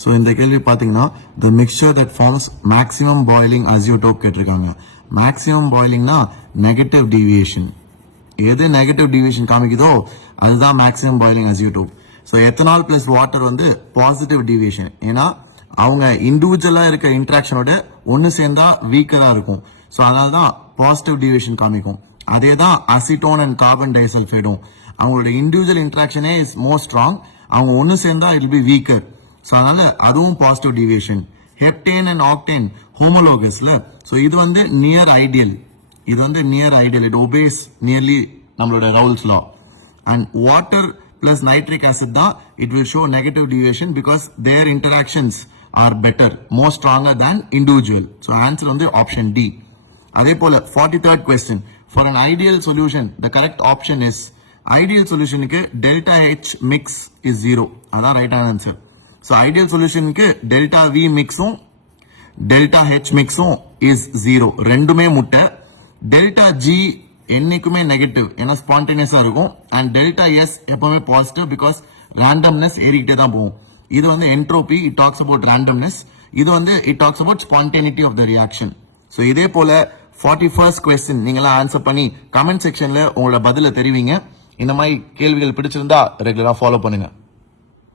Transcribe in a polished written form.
So இந்த கேள்வி பார்த்தீங்கன்னா the mixture that forms maximum boiling azeotrope கேட்டிருக்காங்க. மேக்ஸிமம் பாயிலிங்னா நெகட்டிவ் டீவியேஷன். எது நெகட்டிவ் டீவியேஷன் காமிக்குதோ அதுதான் maximum boiling azeotrope. So ethanol plus water வந்து பாசிட்டிவ் டீவியேஷன். ஏன்னா அவங்க இண்டிவிஜுவலா இருக்க இன்ட்ராக்ஷனோட ஒன்று சேர்ந்தா வீக்கரா இருக்கும். ஸோ அதனால தான் பாசிட்டிவ் டீவியேஷன் காமிக்கும். அதே தான் அசிட்டோன் அண்ட் கார்பன் டைசல்ஃபைடும். அவங்களோட இண்டிவிஜுவல் இன்ட்ராக்ஷனே இஸ் மோர் ஸ்ட்ராங். அவங்க ஒன்று சேர்ந்தா இட் பி வீக்கர். ஸோ அதனால அதுவும் positive deviation. Heptane and octane ஹோமோலோகஸ்ல. ஸோ இது வந்து நியர் ஐடியல். இது வந்து near ideal. It obeys nearly நம்மளோட Raoult's law. And water plus nitric acid தான் it will show negative deviation because their interactions are better, more stronger than individual. So answer வந்து option D. அதே போல 43rd question. For an ideal solution, the correct option is ideal solutionக்கு delta H mix is 0. அதான் right answer. So ideal சொல்யூஷனுக்கு delta V மிக்ஸும் delta H மிக்ஸும் is 0. ரெண்டுமே முட்டை. Delta G என்னைக்குமே நெகட்டிவ், ஏன்னா ஸ்பான்டேனியஸா இருக்கும். அண்ட் டெல்டா எஸ் எப்பவுமே பாசிட்டிவ் பிகாஸ் ரேண்டம்னஸ் ஏறிக்கிட்டே தான் போகும். இது வந்து entropy, it talks about randomness. இது வந்து it talks about spontaneity of the reaction. So இதே போல 41st question நீங்களாம் ஆன்சர் பண்ணி கமெண்ட் செக்ஷன்ல உங்களோட பதில தெரிவிங்க. இந்த மாதிரி கேள்விகள் பிடிச்சிருந்தா ரெகுலரா ஃபாலோ பண்ணுங்க.